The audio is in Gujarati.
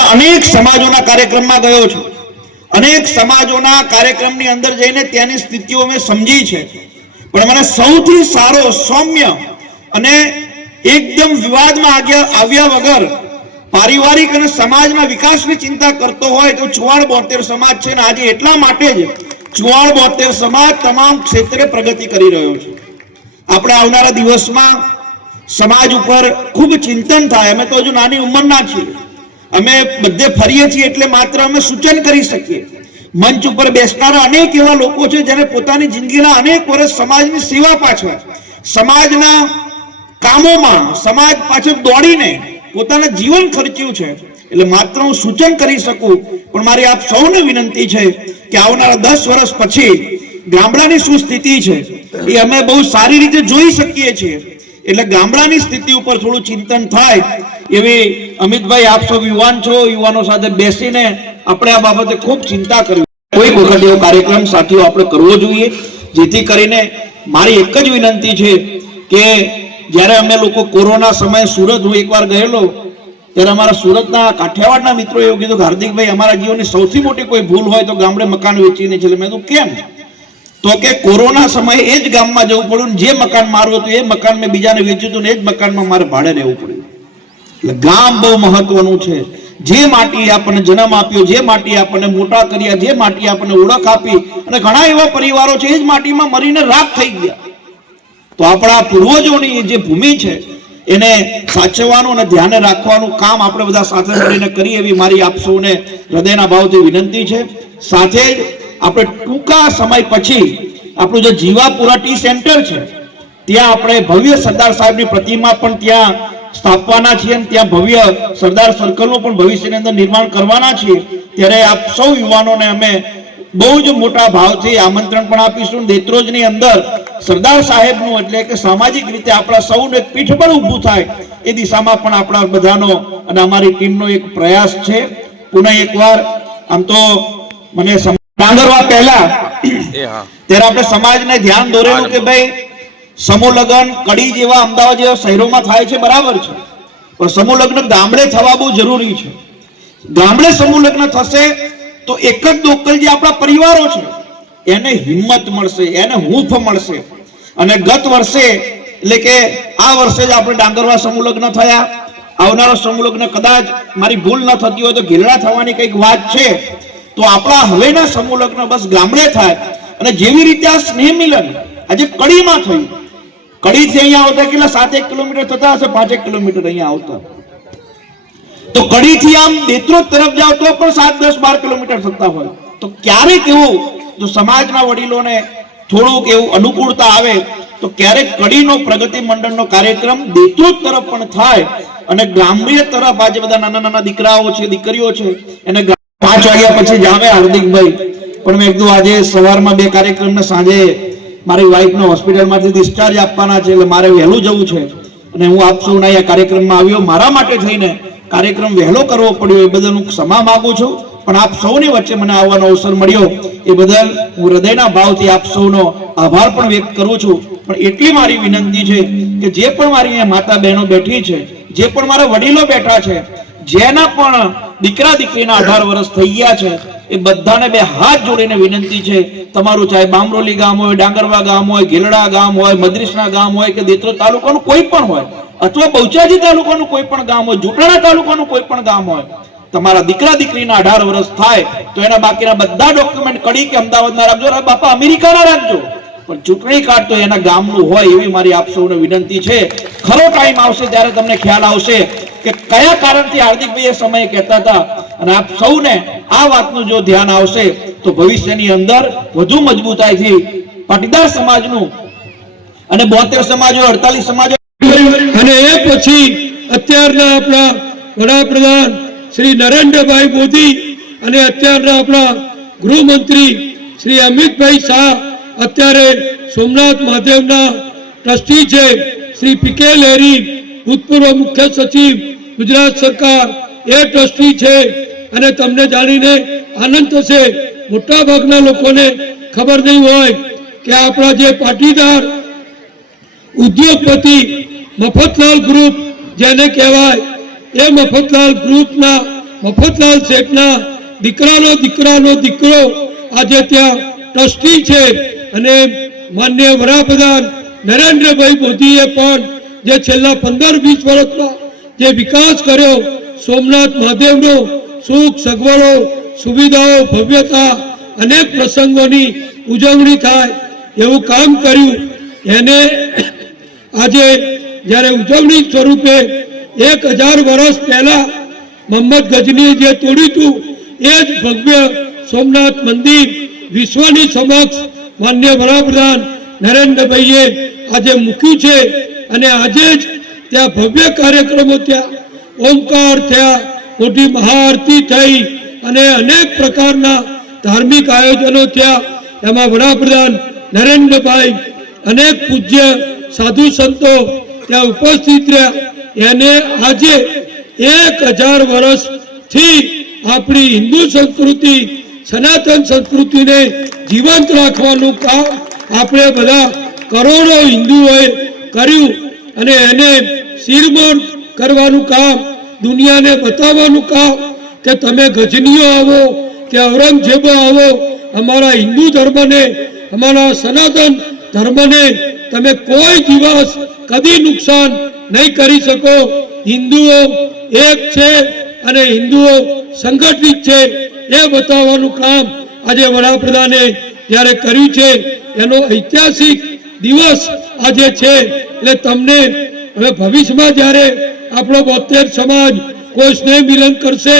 પણ અનેક સમાજોના કાર્યક્રમમાં ગયો છું, અનેક સમાજોના કાર્યક્રમની અંદર જઈને ત્યાંની સ્થિતિઓ મેં સમજી છે, પણ મને સૌથી સારો સૌમ્ય અને એકદમ વિવાદમાં આવ્યા વગર પારિવારિક અને સમાજના વિકાસની ચિંતા કરતો હોય તો ચુવાણ બોતેર સમાજ છે ને આજે એટલા માટે જ ચુવાણ બોતેર સમાજ તમામ ક્ષેત્રે પ્રગતિ કરી રહ્યો છે। આપણે આવનારા દિવસમાં સમાજ ઉપર ખૂબ ચિંતન થાય। અમે તો હજુ નાની ઉંમરના છીએ, અમે બધે ફરીએ છીએ એટલે માત્ર અમે સૂચન કરી શકીએ। મંચ ઉપર બેસનારા અનેક એવા લોકો છે જેને પોતાની જિંદગીના અનેક વર્ષ સમાજની સેવા પાછળ, સમાજના કામોમાં, સમાજ પાછળ દોડીને પોતાના જીવન ખર્ચ્યું છે। એટલે માત્ર હું સૂચન કરી શકું, પણ મારી આપ સૌને વિનંતી છે કે આવનારા 10 વર્ષ પછી ગામડાની શું સ્થિતિ છે એ અમે બહુ સારી રીતે જોઈ શકીએ છીએ। એટલે ગામડાની સ્થિતિ ઉપર થોડું ચિંતન થાય એવી અમિતભાઈ, આપ સૌ યુવાન છો, યુવાનો સાથે બેસીને આપણે આ બાબતે ખૂબ ચિંતા કરવી। કોઈ વખત એવો કાર્યક્રમ સાથીઓ આપણે કરવો જોઈએ, જેથી કરીને મારી એક જ વિનંતી છે કે જ્યારે અમે લોકો કોરોના સમયે સુરત, હું એકવાર ગયેલો ત્યારે અમારા સુરતના કાઠિયાવાડના મિત્રો એવું કીધું કે હાર્દિકભાઈ, અમારા જીવનની સૌથી મોટી કોઈ ભૂલ હોય તો ગામડે મકાન વેચીને છે। મેં કીધું કેમ? તો કે કોરોના સમયે એ જ ગામમાં જવું પડ્યું, જે મકાન મારું હતું એ મકાન મેં બીજાને વેચ્યું હતું ને એ જ મકાનમાં મારે ભાડે રહેવું પડ્યું। એટલે ગામ બહુ મહત્વનું છે। જે માટી આપણને જન્મ આપ્યો, જે માટી આપણને મોટા કર્યા, જે માટી આપણને ઓળખ આપી, અને ઘણા એવા પરિવારો છે એ જ માટીમાં મરીને રાખ થઈ ગયા। તો આપણા પૂર્વજોની જે ભૂમિ છે એને સાચવવાનું અને ધ્યાને રાખવાનું કામ આપણે બધા સાથે મળીને કરીએ એવી મારી આપ સૌને હૃદયના ભાવથી વિનંતી છે। સાથે જ આપણે ટૂંકા સમય પછી આપણું જે જીવાપુરા ટી સેન્ટર છે ત્યાં આપણે ભવ્ય સરદાર સાહેબની પ્રતિમા પણ ત્યાં સ્થાપવાના છીએ, અને ત્યાં ભવ્ય સરદાર સર્કલનું પણ ભવિષ્યની અંદર નિર્માણ કરવાના છીએ। ત્યારે આપ સૌ યુવાનોને અમે બહુ જ મોટા ભાવથી આમંત્રણ પણ આપીશું। દેત્રોજની અંદર સરદાર સાહેબનું એટલે કે સામાજિક રીતે આપણા સૌને પીઠબળ ઊભું થાય એ દિશામાં પણ આપણા બધાનો અને અમારી ટીમનો એક પ્રયાસ છે। પુનઃ એકવાર આમ તો મને ડાંગરવા પહેલા ત્યારે આપણે સમાજને ધ્યાન દોરેલું કે ભાઈ સમૂહ લગ્ન કડી જેવા અમદાવાદ જેવા શહેરોમાં થાય છે, બરાબર છે, પણ સમૂહ લગ્ન ગામડે થવા બહુ જરૂરી છે। ગામડે સમૂહ લગ્ન થશે તો એક જ લોકલ જે આપણા પરિવારો છે એને હિંમત મળશે, એને હૂંફ મળશે। અને ગત વર્ષે એટલે કે આ વર્ષે જ આપણે ડાંગરવા સમૂહ લગ્ન થયા, આવનારો સમૂહ લગ્ન કદાચ મારી ભૂલ ન થતી હોય તો ઘેરડા થવાની કંઈક વાત છે। તો આપણા હવેના સમૂહ લગ્ન બસ ગામડે થાય, અને જેવી રીતે આ સ્નેહ મિલન આજે કડીમાં થયું, કડીથી અહીંયા આવતા કેટલા 7-1 કિલોમીટર થતા હશે, 5-1 કિલોમીટર અહીંયા આવતા, તો કડીથી આમ દેત્રોજ તરફ જાવ તો પણ 7-10-12 કિલોમીટર થતા હોય। તો ક્યારેક એવું જો સમાજના વડીલોને થોડુંક એવું અનુકૂળતા આવે તો ક્યારેક કડીનો પ્રગતિ મંડળનો કાર્યક્રમ દેત્રોજ તરફ પણ થાય, અને ગ્રામ્ય તરફ આજે બધા નાના નાના દીકરાઓ છે, દીકરીઓ છે, એને 5 વાગ્યા પછી જાવે હાર્દિકભાઈ, પણ મેં કીધું આજે સવારમાં 2 કાર્યક્રમને સાંજે મારી વાઈફને હોસ્પિટલમાંથી ડિસ્ચાર્જ આપવાના છે એટલે મારે વહેલું જવું છે, અને હું આપ સૌના અહીંયા કાર્યક્રમમાં આવ્યો, મારા માટે થઈને કાર્યક્રમ વહેલો કરવો પડ્યો એ બદલ હું ક્ષમા માંગુ છું। પણ આપ સૌની વચ્ચે મને આવવાનો અવસર મળ્યો એ બદલ હું હૃદયના ભાવથી આપ સૌનો આભાર પણ વ્યક્ત કરું છું। પણ એટલી મારી વિનંતી છે કે જે પણ મારી અહીંયા માતા બહેનો બેઠી છે, જે પણ મારા વડીલો બેઠા છે, જેના પણ દીકરા દીકરીના 18 વર્ષ થઈ ગયા છે, એ બધાને 2 હાથ જોડીને વિનંતી છે, તમારું ચાહે બામરોલી ગામ હોય, ડાંગરવા ગામ હોય, ગેલડા ગામ હોય, મદ્રીસના ગામ હોય કે દેત્રોજ તાલુકાનું કોઈ પણ હોય, અથવા બહુચરાજી તાલુકાનું કોઈ પણ ગામ હોય, જુટાણા તાલુકાનું કોઈ પણ ગામ હોય, તમારા દીકરા દીકરીના 18 વર્ષ થાય તો એના બાકીના બધા ડોક્યુમેન્ટ કડી કે અમદાવાદના રાખજો, અરે બાપા અમેરિકાના રાખજો, પણ ચૂંટણી કાર્ડ તો એના ગામનું હોય એવી મારી આપ સૌને વિનંતી છે। ખરો ટાઈમ આવશે ત્યારે તમને ખ્યાલ આવશે કે કયા કારણથી હાર્દિકભાઈ એ સમયે કહેતા હતા, અને આપ સૌને આ વાતનું જો ધ્યાન આવશે તો ભવિષ્યની અંદર વધુ મજબૂતાઈથી પાટીદાર સમાજનું અને 72 સમાજો, 48 સમાજો, અને એ પછી અત્યારના આપણા વડાપ્રધાન શ્રી નરેન્દ્રભાઈ મોદી અને અત્યારના આપણા ગૃહમંત્રી શ્રી અમિતભાઈ શાહ, અત્યારે સોમનાથ મહાદેવના ટ્રસ્ટી છે શ્રી પી.કે. લહેરી, ભૂતપૂર્વ મુખ્ય સચિવ ગુજરાત સરકાર એ ટ્રસ્ટી છે। અને તમને જાણીને આનંદ થશે, મોટા ભાગના લોકોને ખબર નહીં હોય કે આપણા જે પાટીદાર ઉદ્યોગપતિ મફતલાલ ગ્રુપ જેને કહેવાય, એ મફતલાલ ગ્રુપના મફતલાલ શેઠના દીકરાનો દીકરાનો દીકરો આજે ત્યાં ટ્રસ્ટી છે અને માનનીય વડાપ્રધાન નરેન્દ્રભાઈ મોદીએ પણ જે છેલ્લા 15-20 વર્ષમાં જે વિકાસ કર્યો, સોમનાથ મહાદેવનો સુખ સગવડો સુવિધાઓ ભવ્યતા અનેક પ્રસંગોની ઉજવણી થાય એવું કામ કર્યું. એને આજે જ્યારે ઉજવણી સ્વરૂપે 1000 વર્ષ પહેલા મોહમ્મદ ગજનીએ જે તોડ્યું હતું એ જ ભવ્ય સોમનાથ મંદિર વિશ્વની સમક્ષ માનનીય વડાપ્રધાન નરેન્દ્રભાઈએ આજે મૂક્યું છે અને આજે જ ત્યાં ભવ્ય કાર્યક્રમો ત્યાં ઓમકાર થયા, મોટી મહાઆરતી થઈ અને અનેક પ્રકારના ધાર્મિક આયોજનો થયા. એમાં વડાપ્રધાન નરેન્દ્રભાઈ અનેક પૂજ્ય સાધુ સંતો ત્યાં ઉપસ્થિત રહ્યા. એને આજે 1000 વર્ષથી આપણી હિન્દુ સંસ્કૃતિ સનાતન સંસ્કૃતિને જીવંત રાખવાનું કામ આપણે બધા કરોડો હિન્દુઓએ કર્યું અને એને શિરમોર કરવાનું કામ, દુનિયાને બતાવવાનું કામ કે તમે ગજનીઓ આવો કે ઔરંગઝેબો આવો, અમારા હિન્દુ ધર્મને, અમારા સનાતન ધર્મને તમે કોઈ દિવસ કદી નુકસાન નહીં કરી શકો. હિન્દુઓ એક છે અને હિન્દુઓ સંગઠિત છે એ બતાવવાનું કામ આજે વડાપ્રધાને જ્યારે કર્યું છે એનો ઐતિહાસિક દિવસ આજે છે. એટલે તમને હવે ભવિષ્યમાં જ્યારે આપણો 72 સમાજ કોઈ સ્નેહ મિલન કરશે